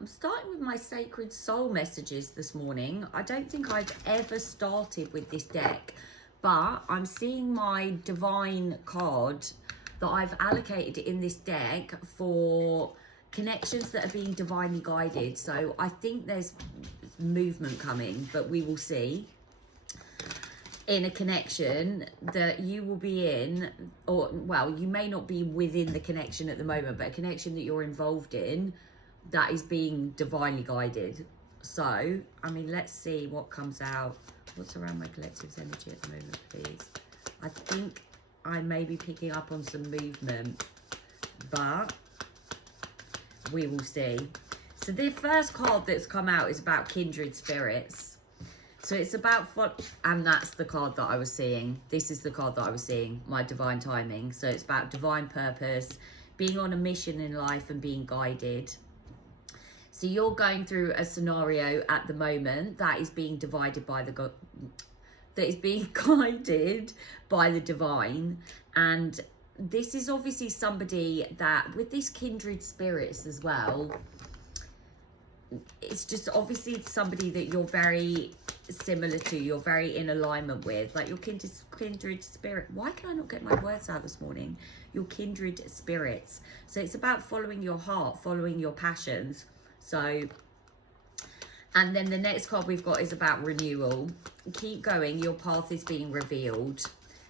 I'm starting with my sacred soul messages this morning. I don't think I've ever started with this deck, but I'm seeing my divine card that I've allocated in this deck for connections that are being divinely guided. So I think there's movement coming, but we will see. In a connection that you will be in, or well, you may not be within the connection at the moment, but a connection that you're involved in that is being divinely guided. So, I mean, let's see what comes out. What's around my collective's energy at the moment, please? I think I may be picking up on some movement, but we will see. So the first card that's come out is about kindred spirits. So it's about, and that's the card that I was seeing. This is the card that I was seeing, my divine timing. So it's about divine purpose, being on a mission in life and being guided. So you're going through a scenario at the moment that is being divided by that is being guided by the divine. And this is obviously somebody that, with these kindred spirits as well, it's just obviously somebody that you're very similar to, you're very in alignment with, like your kindred spirit. Why can I not get my words out this morning? Your kindred spirits. So it's about following your heart, following your passions. So, and then the next card we've got is about renewal. Keep going, your path is being revealed.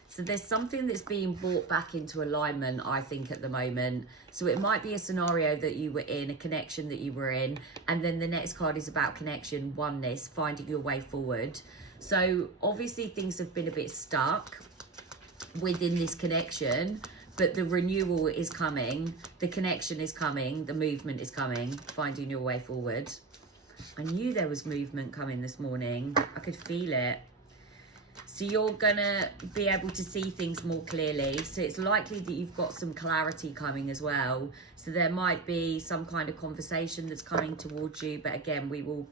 So there's something that's being brought back into alignment, I think, at the moment. So it might be a scenario that you were in, a connection that you were in. And then the next card is about connection, oneness, finding your way forward. So obviously things have been a bit stuck within this connection, but the renewal is coming. The connection is coming. The movement is coming, finding your way forward. I knew there was movement coming this morning. I could feel it. So you're gonna be able to see things more clearly. So it's likely that you've got some clarity coming as well. So there might be some kind of conversation that's coming towards you. But again, we will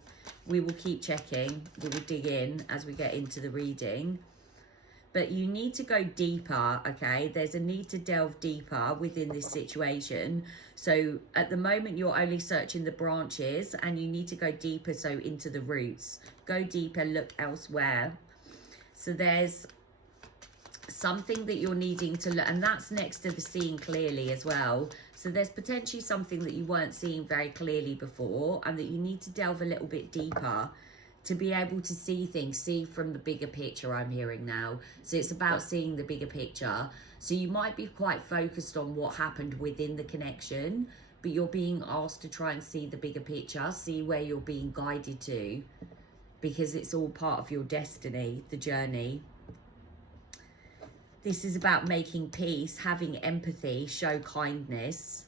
keep checking. We will dig in as we get into the reading. But you need to go deeper, okay? There's a need to delve deeper within this situation. So at the moment, you're only searching the branches, and you need to go deeper, so into the roots. Go deeper, look elsewhere. So there's something that you're needing to look, and that's next to the seeing clearly as well. So there's potentially something that you weren't seeing very clearly before, and that you need to delve a little bit deeper to be able to see things, see from the bigger picture, I'm hearing now. So it's about seeing the bigger picture. So you might be quite focused on what happened within the connection, but you're being asked to try and see the bigger picture, see where you're being guided to, because it's all part of your destiny, the journey. This is about making peace, having empathy, show kindness.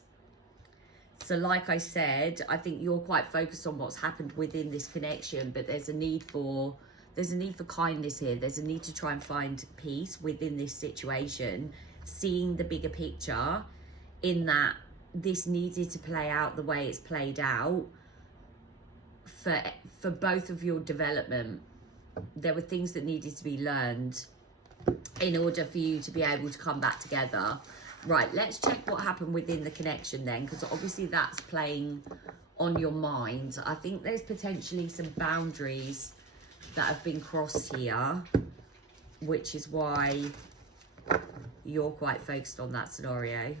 So like I said, I think you're quite focused on what's happened within this connection, but there's a need for kindness here. There's a need to try and find peace within this situation, seeing the bigger picture, in that this needed to play out the way it's played out for both of your development. There were things that needed to be learned in order for you to be able to come back together. Right, let's check what happened within the connection then, because obviously that's playing on your mind. I think there's potentially some boundaries that have been crossed here, which is why you're quite focused on that scenario.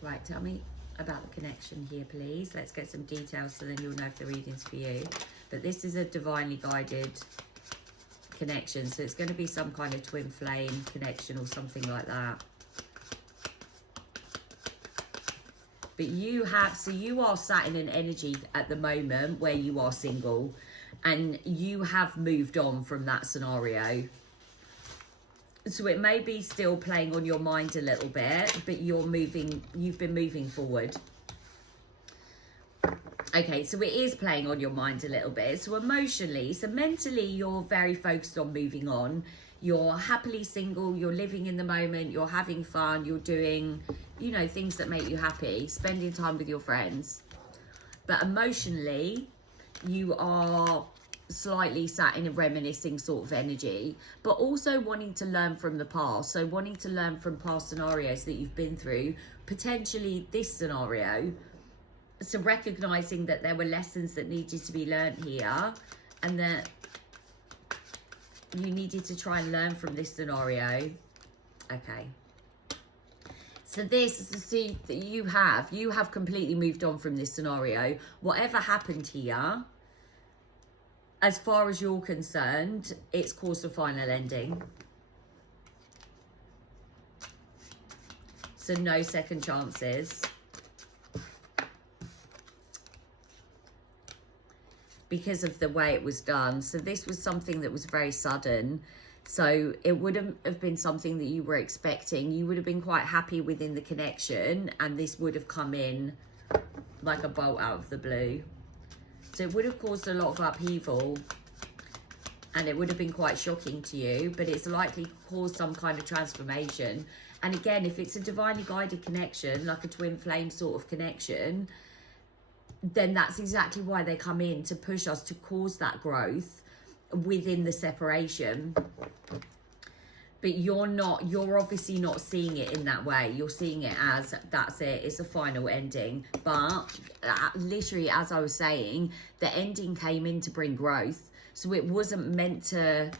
Right, tell me about the connection here, please. Let's get some details so then you'll know if the reading's for you. But this is a divinely guided connection, so it's going to be some kind of twin flame connection or something like that. But you are sat in an energy at the moment where you are single, and you have moved on from that scenario. So it may be still playing on your mind a little bit, but you've been moving forward. Okay, so it is playing on your mind a little bit. So emotionally, so mentally, you're very focused on moving on. You're happily single, you're living in the moment, you're having fun, you're doing, you know, things that make you happy, spending time with your friends. But emotionally, you are slightly sat in a reminiscing sort of energy, but also wanting to learn from the past. So wanting to learn from past scenarios that you've been through, potentially this scenario, So recognizing that there were lessons that needed to be learned here, and that you needed to try and learn from this scenario. Okay. So this is the seed that you have completely moved on from this scenario. Whatever happened here, as far as you're concerned, it's caused a final ending. So no second chances. Because of the way it was done. So this was something that was very sudden. So it wouldn't have been something that you were expecting. You would have been quite happy within the connection, and this would have come in like a bolt out of the blue. So it would have caused a lot of upheaval, and it would have been quite shocking to you, but it's likely caused some kind of transformation. And again, if it's a divinely guided connection, like a twin flame sort of connection, then that's exactly why they come in, to push us to cause that growth within the separation. But you're obviously not seeing it in that way. You're seeing it as, that's it, it's a final ending. But literally, as I was saying, the ending came in to bring growth. So it wasn't meant to,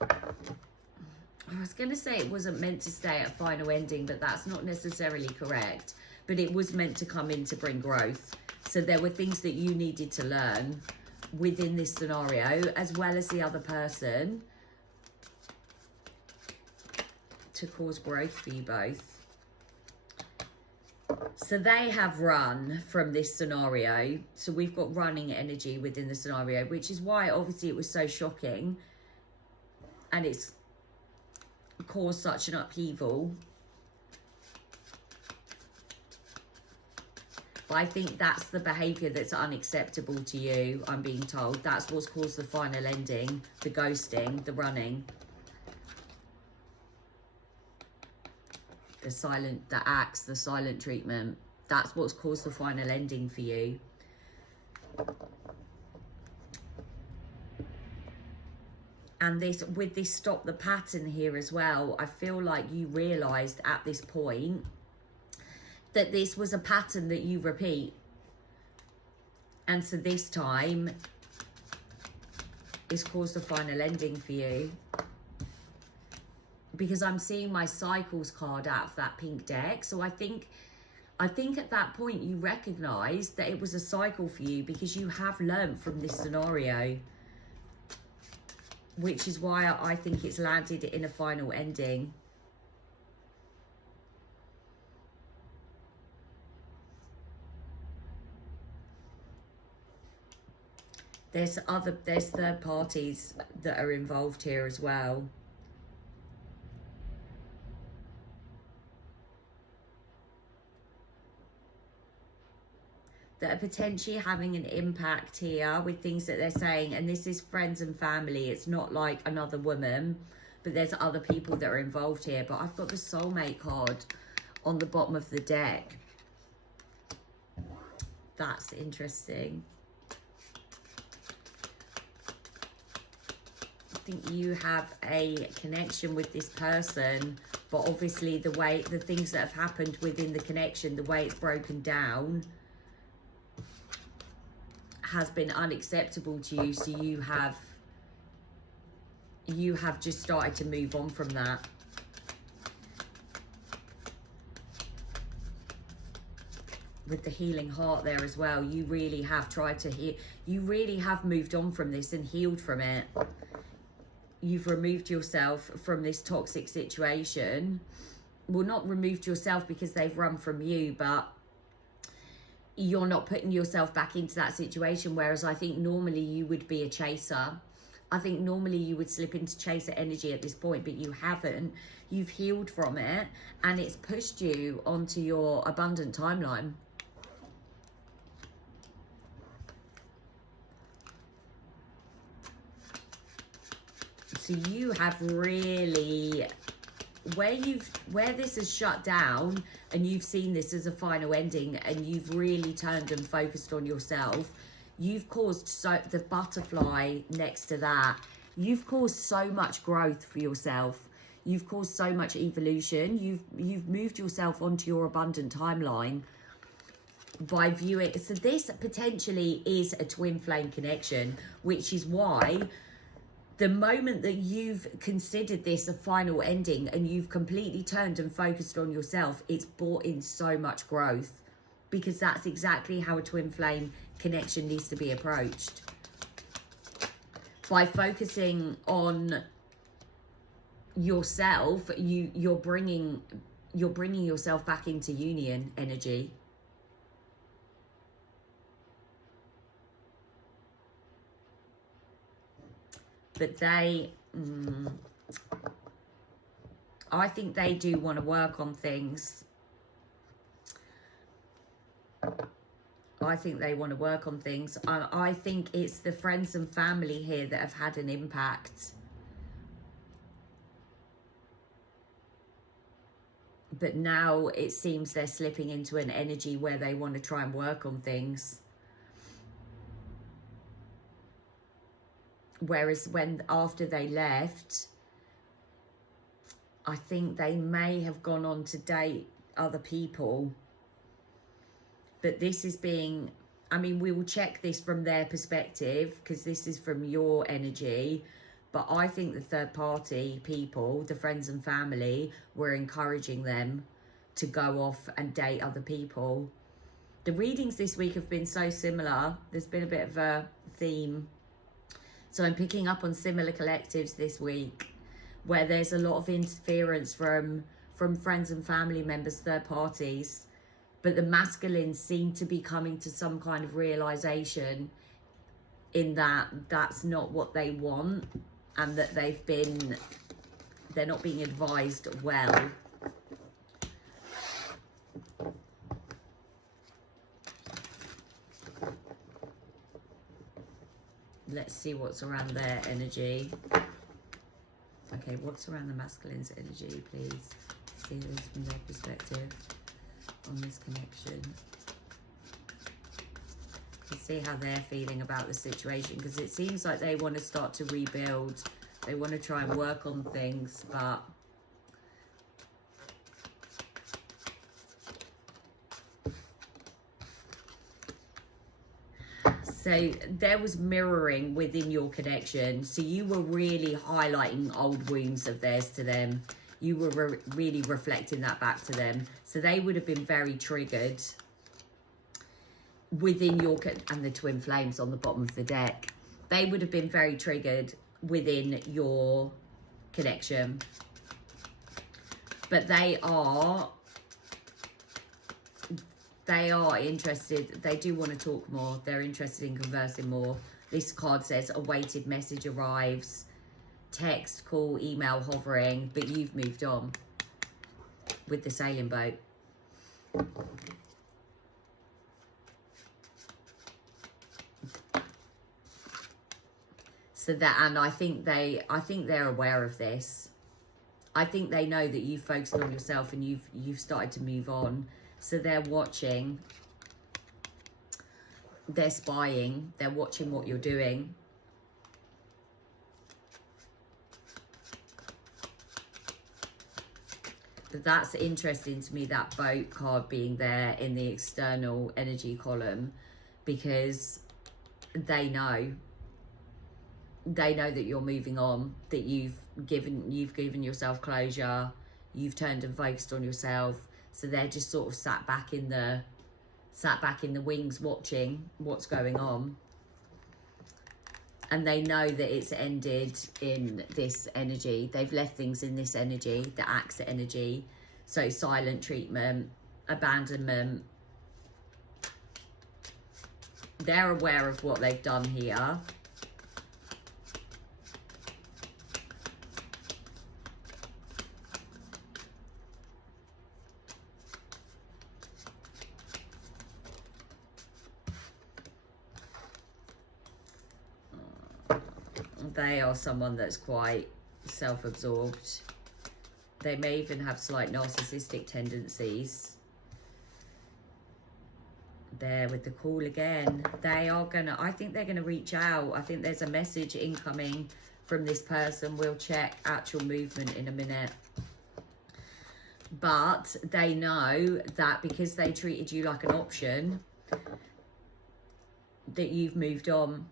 I was going to say it wasn't meant to stay at a final ending, but that's not necessarily correct. But it was meant to come in to bring growth. So there were things that you needed to learn within this scenario, as well as the other person, to cause growth for you both. So they have run from this scenario. So we've got running energy within the scenario, which is why obviously it was so shocking. And it's caused such an upheaval. But I think that's the behaviour that's unacceptable to you, I'm being told. That's what's caused the final ending, the ghosting, the running. The acts, the silent treatment. That's what's caused the final ending for you. And this, with this stop the pattern here as well, I feel like you realised at this point that this was a pattern that you repeat. And so this time, it's caused a final ending for you. Because I'm seeing my cycles card out of that pink deck. So I think at that point you recognised that it was a cycle for you, because you have learned from this scenario. Which is why I think it's landed in a final ending. There's third parties that are involved here as well. That are potentially having an impact here with things that they're saying. And this is friends and family. It's not like another woman, but there's other people that are involved here. But I've got the soulmate card on the bottom of the deck. That's interesting. I think you have a connection with this person, but obviously the things that have happened within the connection, the way it's broken down, has been unacceptable to you. So you have just started to move on from that. With the healing heart there as well, you really have tried to heal. You really have moved on from this and healed from it. You've removed yourself from this toxic situation. Well, not removed yourself because they've run from you, but you're not putting yourself back into that situation. Whereas I think normally you would be a chaser. I think normally you would slip into chaser energy at this point, but you haven't. You've healed from it, and it's pushed you onto your abundant timeline. So you have really, where this has shut down and you've seen this as a final ending, and you've really turned and focused on yourself, you've caused the butterfly next to that, you've caused so much growth for yourself. You've caused so much evolution. You've moved yourself onto your abundant timeline. by viewing, so this potentially is a twin flame connection, which is why the moment that you've considered this a final ending and you've completely turned and focused on yourself, it's brought in so much growth, because that's exactly how a twin flame connection needs to be approached. By focusing on yourself, you're bringing yourself back into union energy. But they, I think they do want to work on things. I think they want to work on things. I think it's the friends and family here that have had an impact. But now it seems they're slipping into an energy where they want to try and work on things. Whereas after they left, I think they may have gone on to date other people. But this is being, I mean, we will check this from their perspective, because this is from your energy. But I think the third party people, the friends and family, were encouraging them to go off and date other people. The readings this week have been so similar. There's been a bit of a theme. So I'm picking up on similar collectives this week, where there's a lot of interference from friends and family members, third parties. But the masculines seem to be coming to some kind of realization in that that's not what they want, and that they're not being advised well. Let's see what's around their energy. Okay, what's around the masculine's energy, please? See this from their perspective on this connection. Let's see how they're feeling about the situation, because it seems like they want to start to rebuild. They want to try and work on things, but so there was mirroring within your connection. So you were really highlighting old wounds of theirs to them. You were really reflecting that back to them. So they would have been very triggered within your, and the twin flames on the bottom of the deck. They would have been very triggered within your connection. But they are interested. They do want to talk more. They're interested in conversing more. This card says awaited message arrives. Text, call, email hovering, but you've moved on with the sailing boat. So that, and I think they're aware of this. I think they know that you've focused on yourself and you've started to move on. So they're watching. They're spying. They're watching what you're doing. But that's interesting to me, that boat card being there in the external energy column, because they know that you're moving on, that you've given yourself closure, you've turned and focused on yourself. So they're just sort of sat back in the wings watching what's going on. And they know that it's ended in this energy. They've left things in this energy, the axe energy. So silent treatment, abandonment. They're aware of what they've done here. They are someone that's quite self-absorbed. They may even have slight narcissistic tendencies. There with the call again. I think they're gonna reach out. I think there's a message incoming from this person. We'll check actual movement in a minute. But they know that because they treated you like an option, that you've moved on.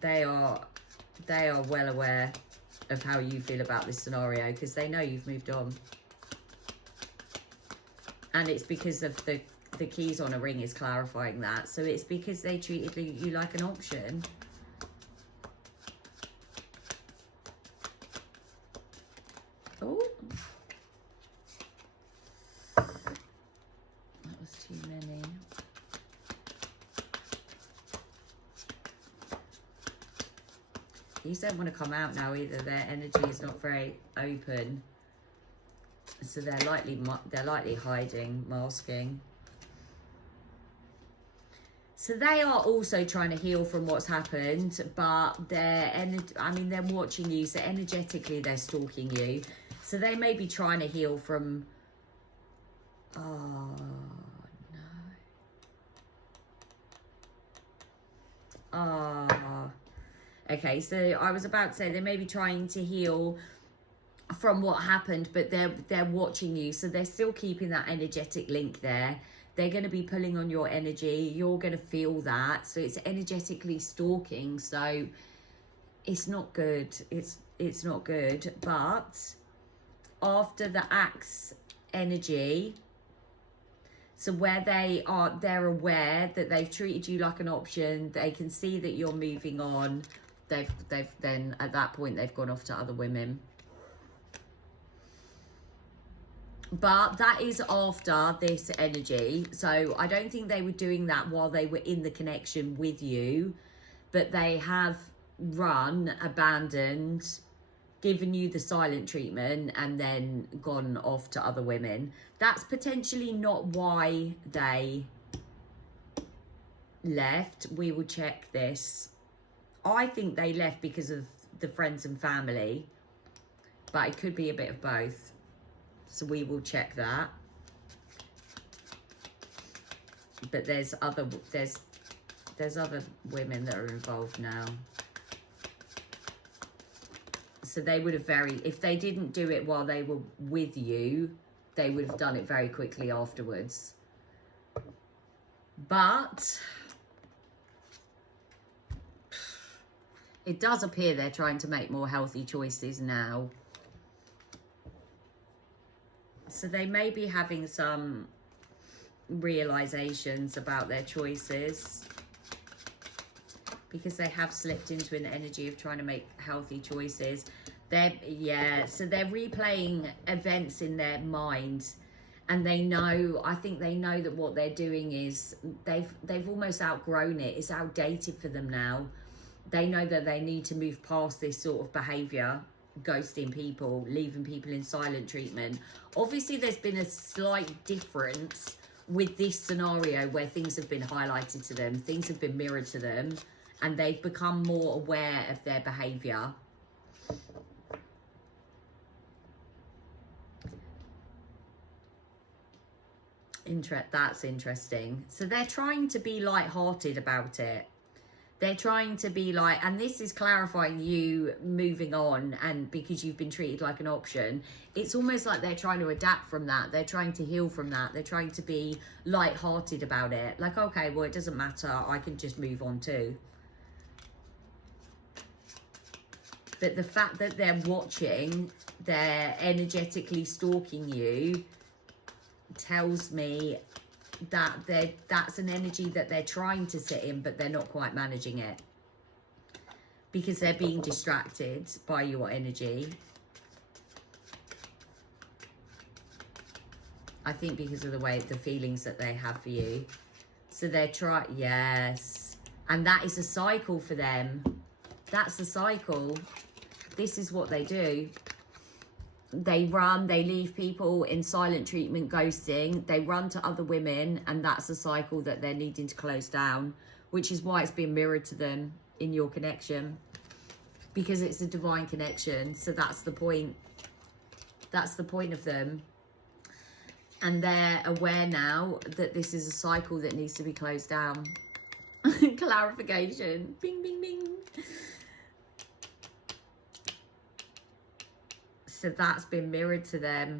They are well aware of how you feel about this scenario, because they know you've moved on. And it's because of the keys on a ring is clarifying that. So it's because they treated you like an option. Oh, that was too many. These don't want to come out now either. Their energy is not very open, so they're likely hiding, masking. So they are also trying to heal from what's happened, but they're watching you, so energetically they're stalking you. So they may be trying to heal from, oh no. Oh. Okay, so I was about to say they may be trying to heal from what happened, but they're watching you, so they're still keeping that energetic link there. They're going to be pulling on your energy. You're going to feel that. So it's energetically stalking. So it's not good. It's not good. But after the axe energy, so where they're aware that they've treated you like an option. They can see that you're moving on. They've then at that point they've gone off to other women. But that is after this energy. So I don't think they were doing that while they were in the connection with you. But they have run, abandoned, given you the silent treatment, and then gone off to other women. That's potentially not why they left. We will check this. I think they left because of the friends and family. But it could be a bit of both. So we will check that. But there's other women that are involved now. So they would have if they didn't do it while they were with you, they would have done it very quickly afterwards. But it does appear they're trying to make more healthy choices now. So they may be having some realizations about their choices, because they have slipped into an energy of trying to make healthy choices. So they're replaying events in their mind, and they know, I think they know that what they're doing is they've almost outgrown it. It's outdated for them now. They know that they need to move past this sort of behavior. Ghosting people, leaving people in silent treatment. Obviously there's been a slight difference with this scenario where things have been highlighted to them, things have been mirrored to them, and they've become more aware of their behavior. That's interesting. So they're trying to be light-hearted about it. They're trying to be like, and this is clarifying you moving on, and because you've been treated like an option, it's almost like they're trying to adapt from that. They're trying to heal from that. They're trying to be light-hearted about it. Like, okay, well, it doesn't matter. I can just move on too. But the fact that they're watching, they're energetically stalking you, tells me that that's an energy that they're trying to sit in, but they're not quite managing it, because they're being distracted by your energy. I think because of the feelings that they have for you. So they're yes, and that is a cycle for them. That's the cycle. This is what they do. They run, they leave people in silent treatment, ghosting. They run to other women, and that's a cycle that they're needing to close down, which is why it's been mirrored to them in your connection, because it's a divine connection. So that's the point. That's the point of them. And they're aware now that this is a cycle that needs to be closed down. Clarification. Bing, bing, bing. So that's been mirrored to them.